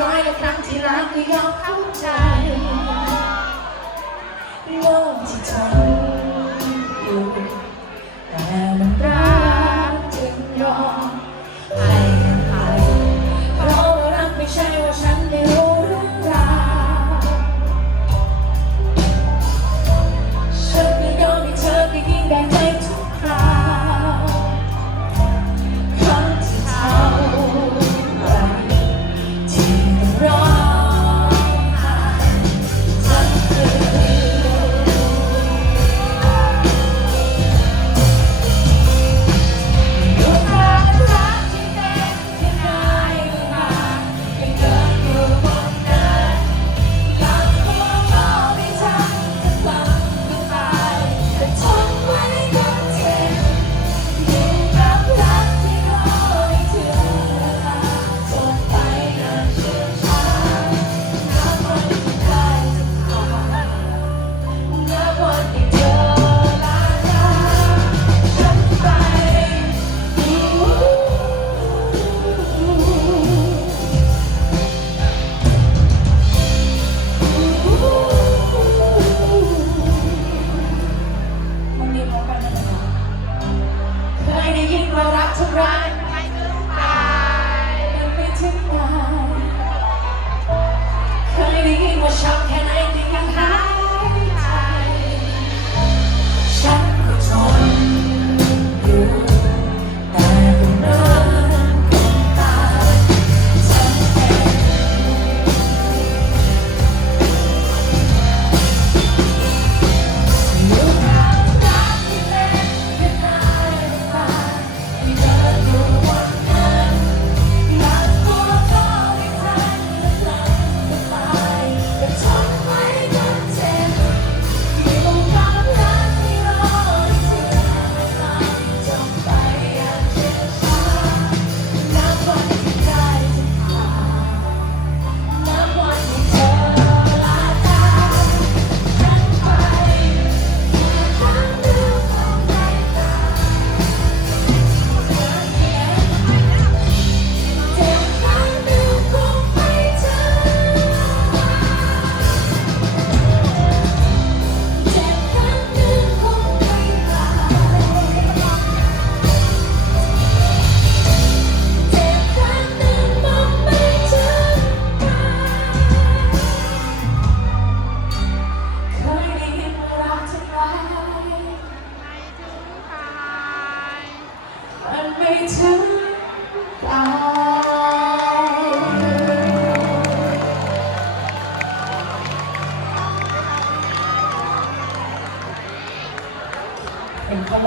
ร้อยครั้งที่รักก็ยอมเข้าใจโลกที่เธอ ชำราญ เป็นขโม